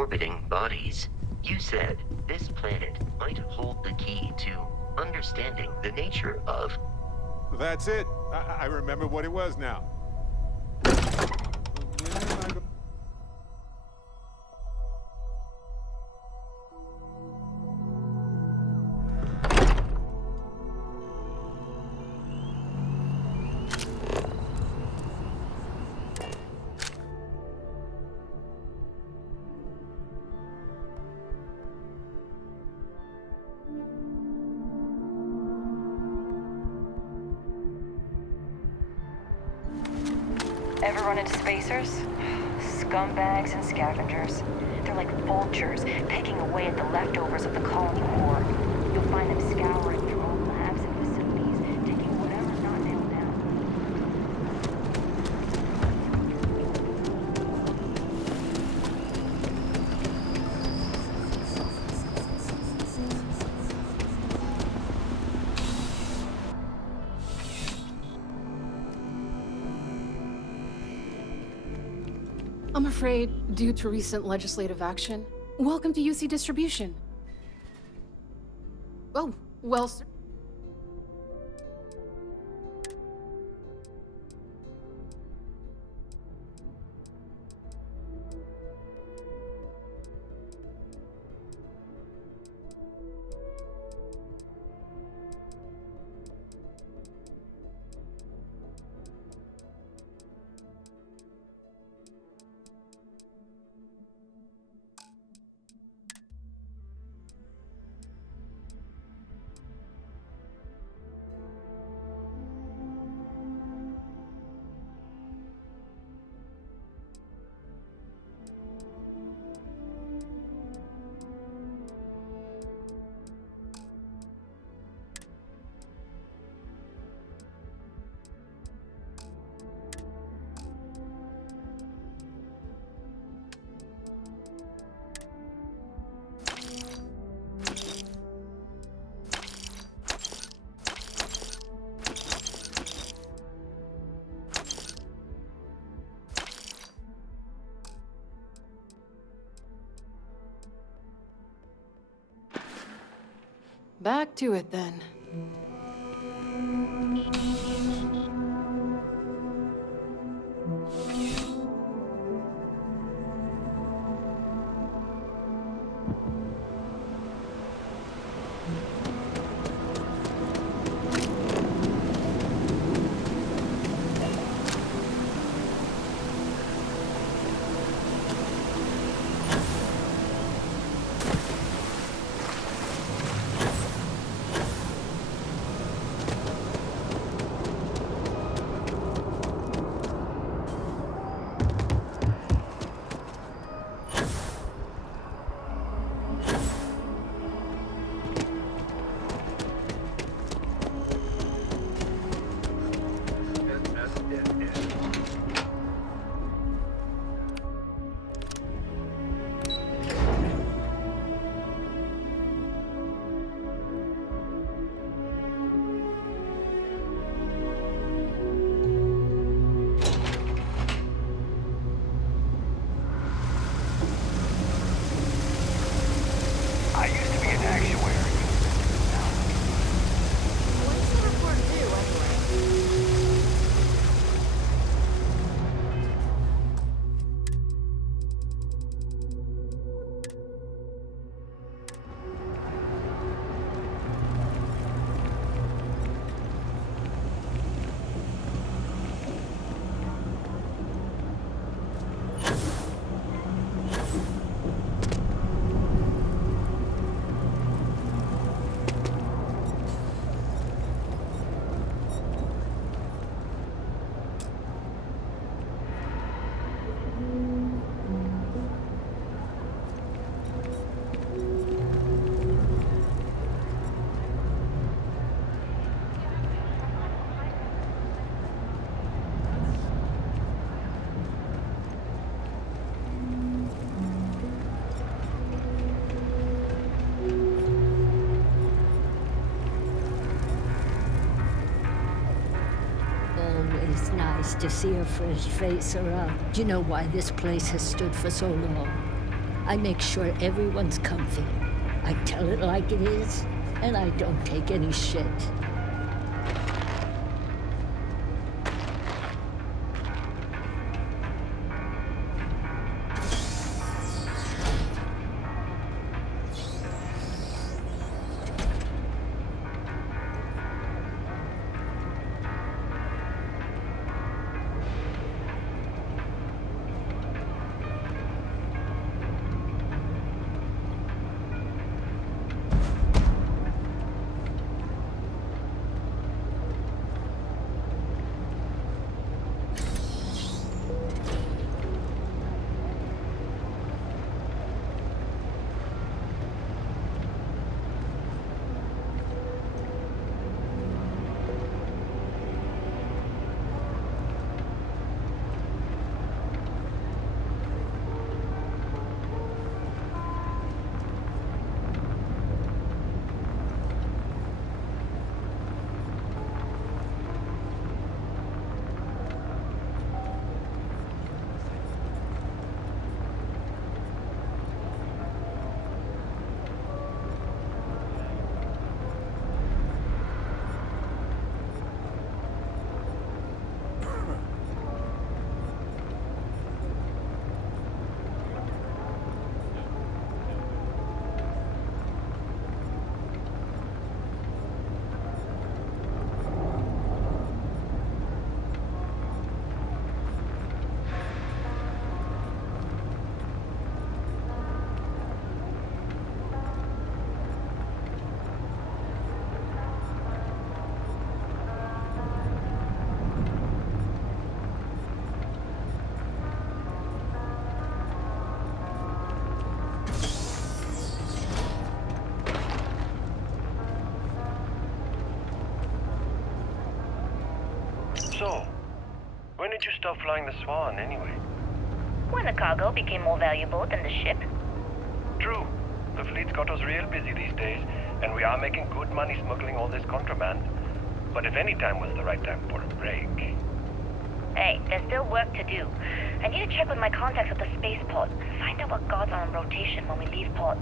orbiting bodies. You said this planet might hold the key to understanding the nature of... That's it. I remember what it was now. Ever run into spacers? Scumbags and scavengers. They're like vultures, pecking away at the leftovers of the colony war. You'll find them scouring through old labs and facilities, taking whatever's not nailed down. I'm afraid, due to recent legislative action, welcome to UC Distribution. Oh, well, sir. Back to it then. To see a fresh face around. Do you know why this place has stood for so long? I make sure everyone's comfy. I tell it like it is, and I don't take any shit. So, when did you stop flying the Swan, anyway? When the cargo became more valuable than the ship. True. The fleet's got us real busy these days, and we are making good money smuggling all this contraband. But if any time was the right time for a break... Hey, there's still work to do. I need to check with my contacts at the spaceport and find out what guards are on rotation when we leave port.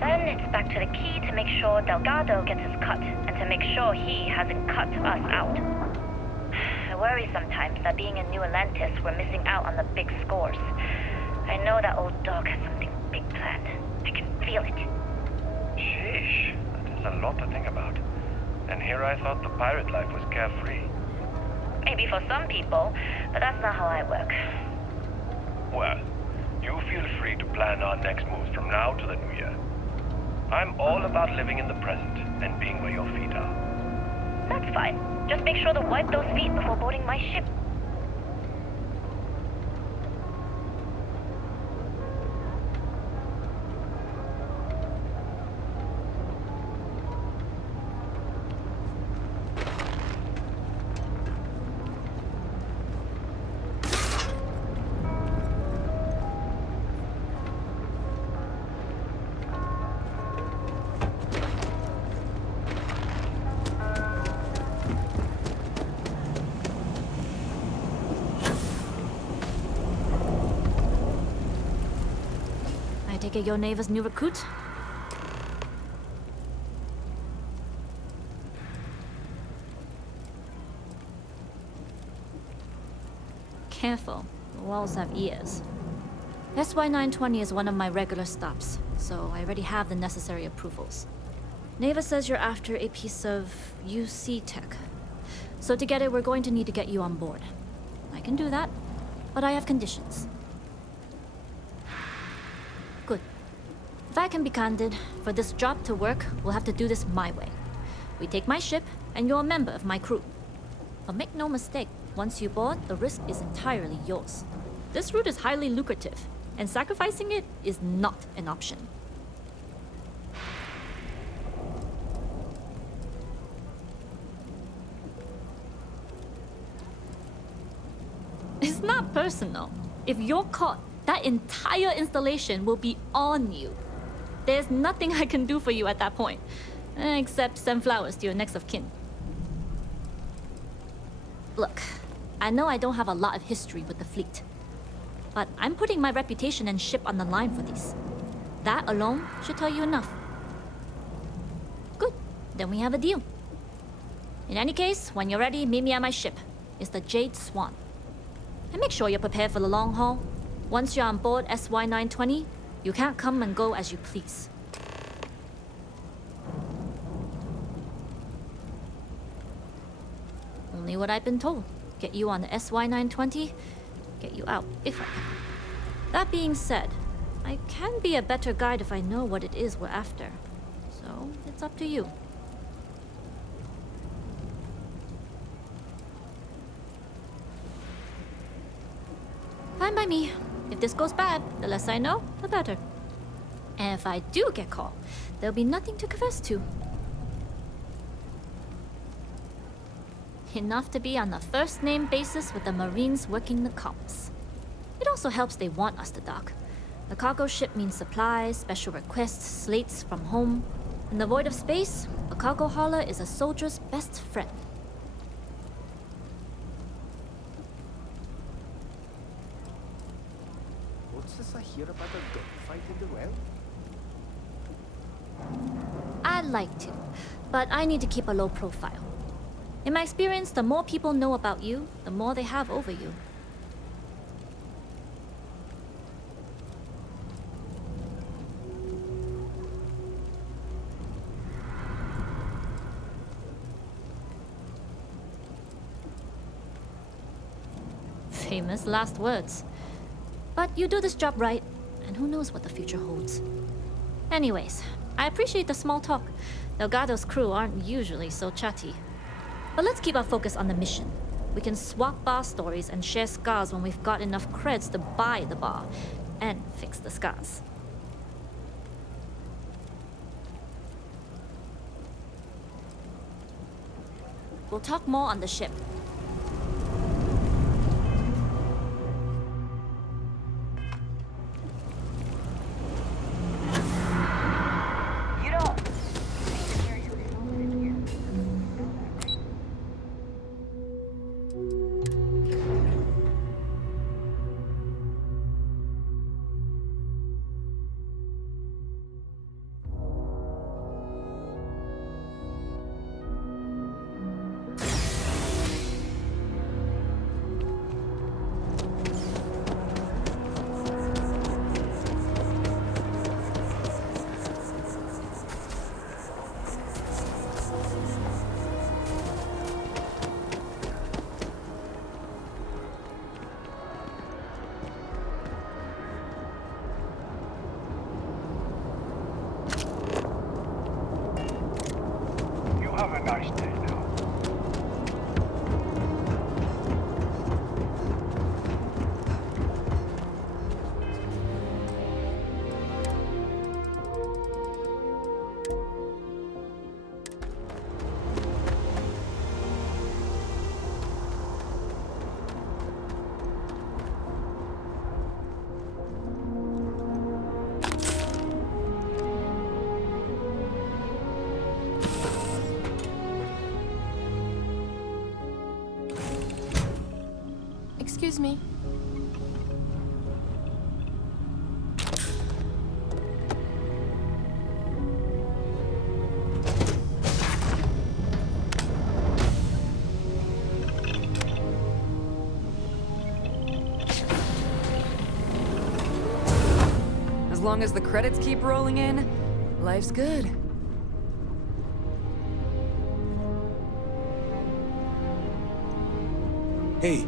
Then it's back to the key to make sure Delgado gets his cut, and to make sure he hasn't cut us out. I worry sometimes that being in New Atlantis, we're missing out on the big scores. I know that old dog has something big planned. I can feel it. Sheesh, that is a lot to think about. And here I thought the pirate life was carefree. Maybe for some people, but that's not how I work. Well, you feel free to plan our next moves from now to the new year. I'm all about living in the present and being where your feet are. That's fine. Just make sure to wipe those feet before boarding my ship. Take it your Neva's new recruit? Careful, the walls have ears. SY 920 is one of my regular stops, so I already have the necessary approvals. Neva says you're after a piece of UC tech. So to get it, we're going to need to get you on board. I can do that, but I have conditions. Good. If I can be candid, for this job to work, we'll have to do this my way. We take my ship, and you're a member of my crew. But make no mistake, once you board, the risk is entirely yours. This route is highly lucrative, and sacrificing it is not an option. It's not personal. If you're caught, that entire installation will be on you. There's nothing I can do for you at that point, except send flowers to your next of kin. Look, I know I don't have a lot of history with the fleet, but I'm putting my reputation and ship on the line for these. That alone should tell you enough. Good, then we have a deal. In any case, when you're ready, meet me at my ship. It's the Jade Swan. And make sure you're prepared for the long haul. Once you're on board SY-920, you can't come and go as you please. Only what I've been told. Get you on the SY-920, get you out if I can. That being said, I can be a better guide if I know what it is we're after. So, it's up to you. Fine by me. If this goes bad, the less I know, the better. And if I do get caught, there'll be nothing to confess to. Enough to be on the first-name basis with the Marines working the comms. It also helps they want us to dock. The cargo ship means supplies, special requests, slates from home. In the void of space, a cargo hauler is a soldier's best friend. What's this I hear about a gunfight in the well? I'd like to, but I need to keep a low profile. In my experience, the more people know about you, the more they have over you. Famous last words. But you do this job right, and who knows what the future holds. Anyways, I appreciate the small talk. Delgado's crew aren't usually so chatty. But let's keep our focus on the mission. We can swap bar stories and share scars when we've got enough creds to buy the bar and fix the scars. We'll talk more on the ship. Have a nice day now. Excuse me. As long as the credits keep rolling in, life's good. Hey.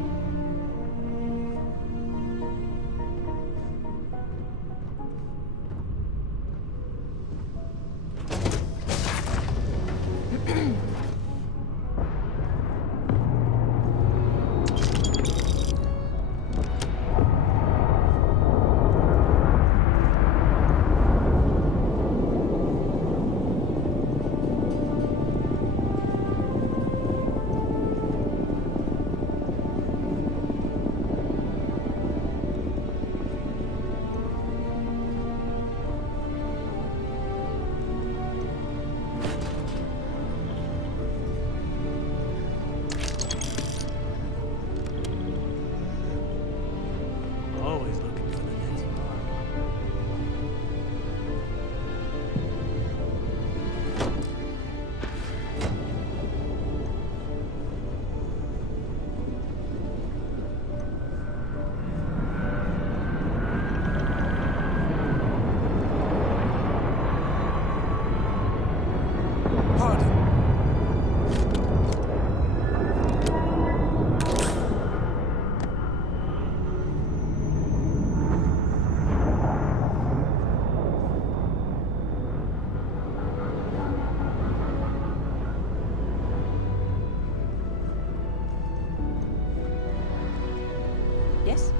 Yes?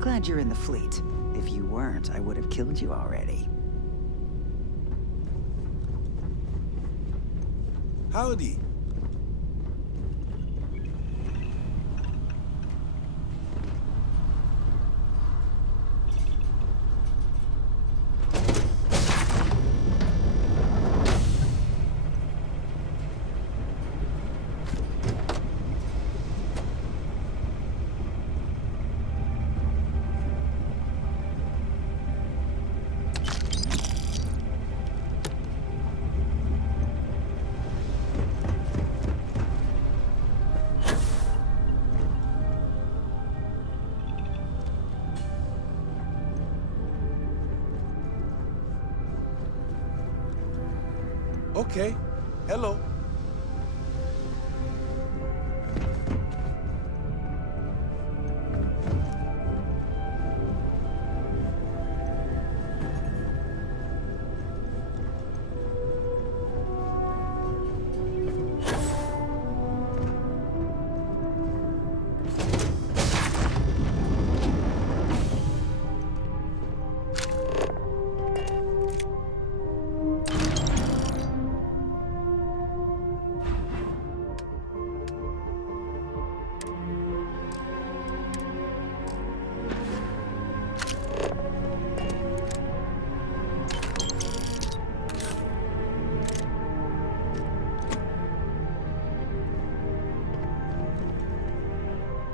Glad you're in the fleet. If you weren't, I would have killed you already. Howdy. Okay. Hello.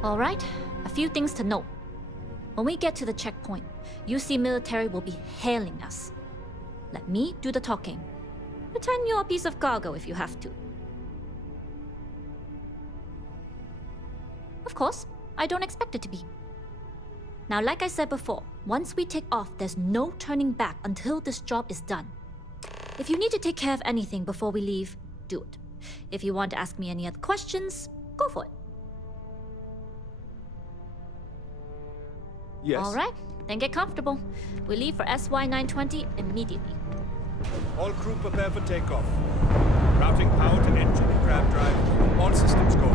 All right, a few things to note. When we get to the checkpoint, UC military will be hailing us. Let me do the talking. Pretend you're a piece of cargo if you have to. Of course, I don't expect it to be. Now, like I said before, once we take off, there's no turning back until this job is done. If you need to take care of anything before we leave, do it. If you want to ask me any other questions, go for it. Yes. All right, then get comfortable. We leave for SY-920 immediately. All crew prepare for takeoff. Routing power to engine and crab drive. All systems go.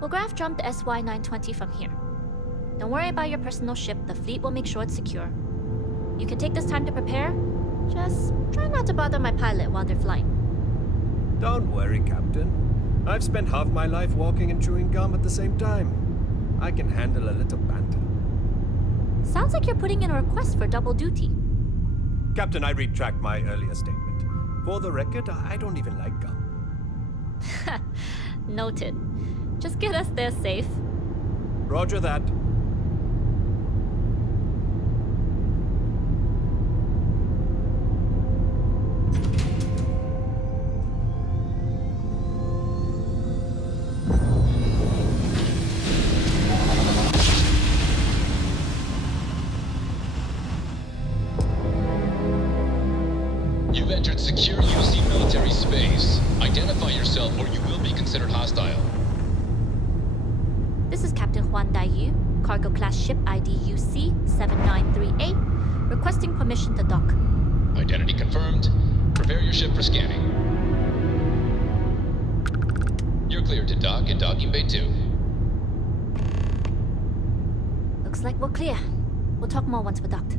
We'll graph jump the SY-920 from here. Don't worry about your personal ship, the fleet will make sure it's secure. You can take this time to prepare. Just try not to bother my pilot while they're flying. Don't worry, Captain. I've spent half my life walking and chewing gum at the same time. I can handle a little banter. Sounds like you're putting in a request for double duty. Captain, I retract my earlier statement. For the record, I don't even like gum. Noted. Just get us there safe. Roger that. You've entered secure UC military space. Identify yourself or you will be considered hostile. This is Captain Huan Diayu, cargo class ship ID UC-793A, requesting permission to dock. Identity confirmed. Prepare your ship for scanning. You're cleared to dock in docking bay 2. Looks like we're clear. We'll talk more once we're docked.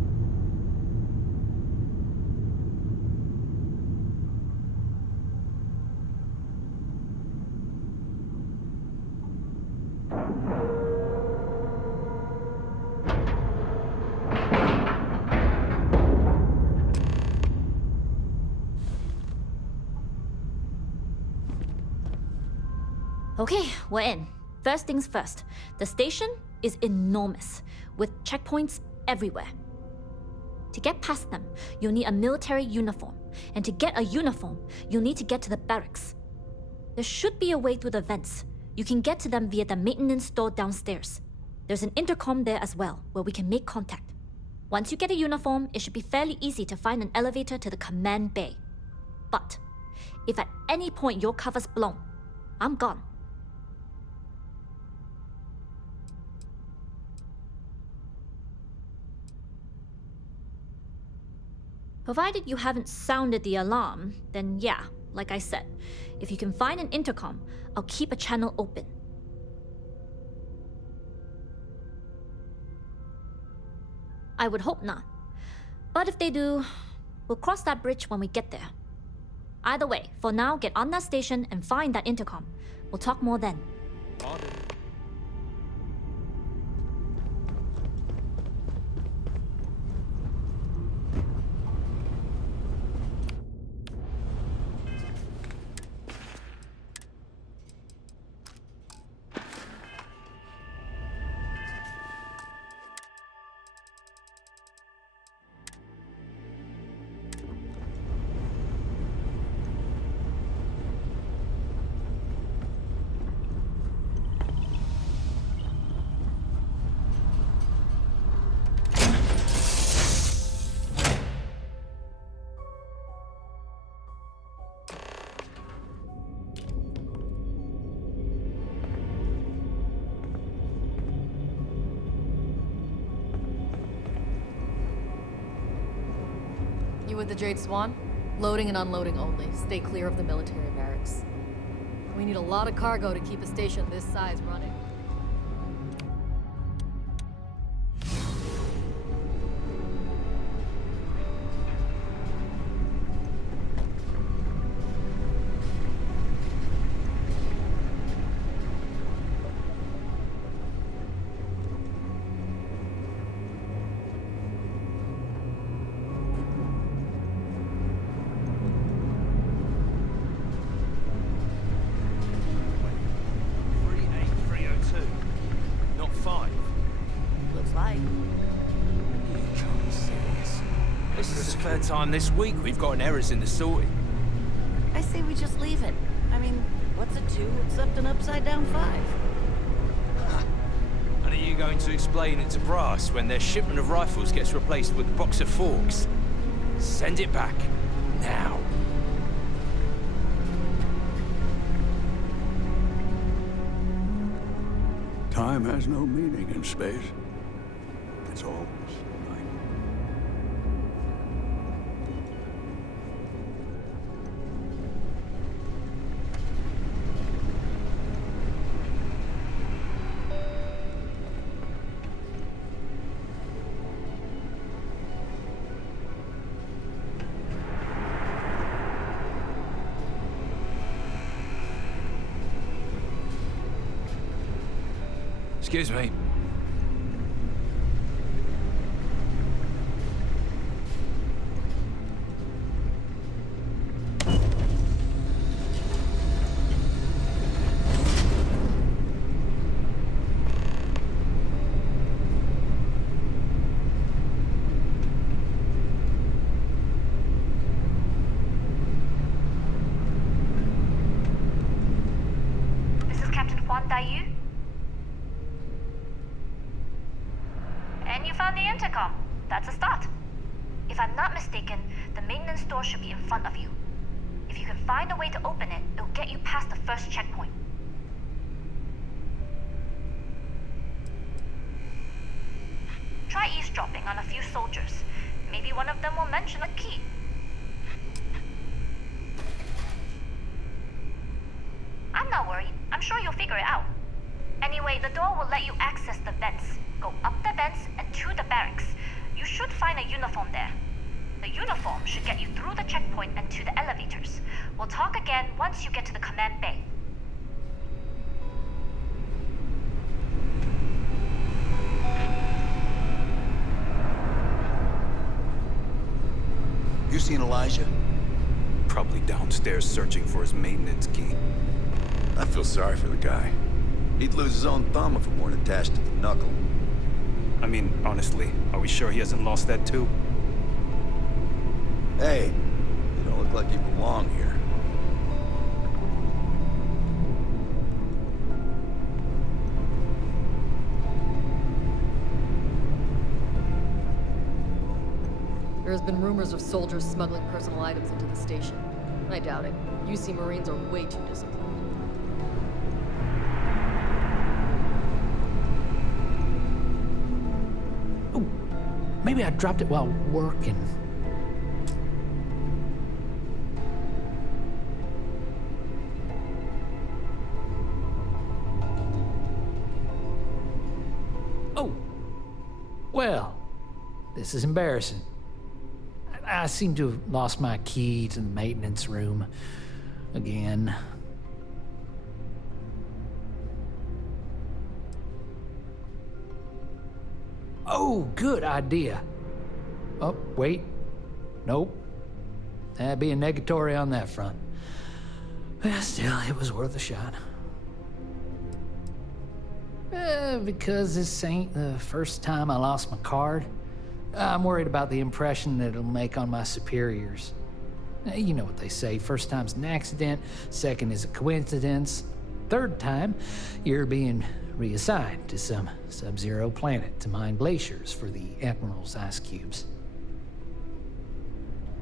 Okay, we're in. First things first. The station is enormous, with checkpoints everywhere. To get past them, you'll need a military uniform. And to get a uniform, you'll need to get to the barracks. There should be a way through the vents. You can get to them via the maintenance store downstairs. There's an intercom there as well, where we can make contact. Once you get a uniform, it should be fairly easy to find an elevator to the command bay. But If at any point your cover's blown, I'm gone. Provided you haven't sounded the alarm, then yeah, like I said, if you can find an intercom, I'll keep a channel open. I would hope not. But if they do, we'll cross that bridge when we get there. Either way, for now, get on that station and find that intercom. We'll talk more then. You with the Jade Swan? Loading and unloading only. Stay clear of the military barracks. We need a lot of cargo to keep a station this size running. Time this week, we've got an errors in the sorting. I say we just leave it. I mean, what's a 2 except an upside-down 5? And are you going to explain it to Brass when their shipment of rifles gets replaced with a box of forks? Send it back. Now. Time has no meaning in space. It's always right. Excuse me. This is Captain Huan Diayu. And you found the intercom. That's a start. If I'm not mistaken, the maintenance door should be in front of you. If you can find a way to open it, it'll get you past the first checkpoint. Try eavesdropping on a few soldiers. Maybe one of them will mention a key. I'm not worried. I'm sure you'll figure it out. Anyway, the door will let you access the vents. Go up the vents and to the barracks. You should find a uniform there. The uniform should get you through the checkpoint and to the elevators. We'll talk again once you get to the command bay. You seen Elijah? Probably downstairs searching for his maintenance key. I feel sorry for the guy. He'd lose his own thumb if it weren't attached to the knuckle. I mean, honestly, are we sure he hasn't lost that too? Hey, you don't look like you belong here. There has been rumors of soldiers smuggling personal items into the station. I doubt it. UC Marines are way too disciplined. Oh, maybe I dropped it while working. Oh, well, this is embarrassing. I seem to have lost my key to the maintenance room again. Oh, good idea. Oh, wait. Nope. That'd be a negatory on that front. Well, still, it was worth a shot. Because this ain't the first time I lost my card, I'm worried about the impression that it'll make on my superiors. You know what they say, first time's an accident, second is a coincidence, third time, you're being reassigned to some sub-zero planet to mine glaciers for the Admiral's ice cubes.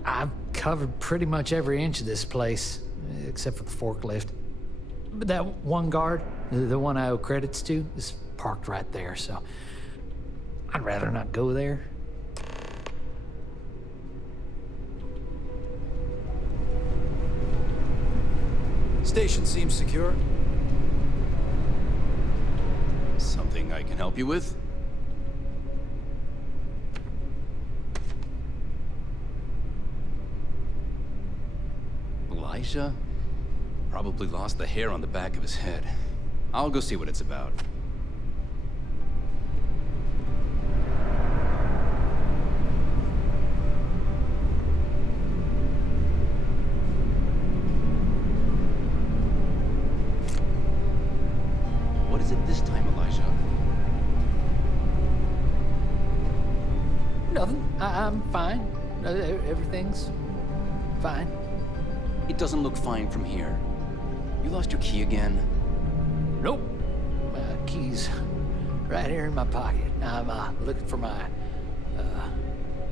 I've covered pretty much every inch of this place, except for the forklift. But that one guard, the one I owe credits to, is parked right there, so I'd rather not go there. Station seems secure. Something I can help you with? Elijah? Probably lost the hair on the back of his head. I'll go see what it's about. What is it this time, Elijah? Nothing. I'm fine. Everything's fine. It doesn't look fine from here. You lost your key again? Nope. My key's right here in my pocket. I'm looking for my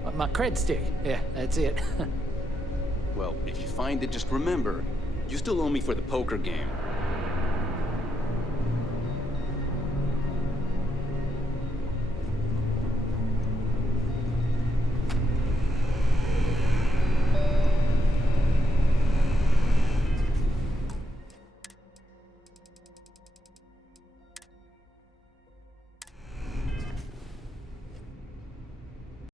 cred stick. Yeah, that's it. Well, if you find it, just remember, you still owe me for the poker game.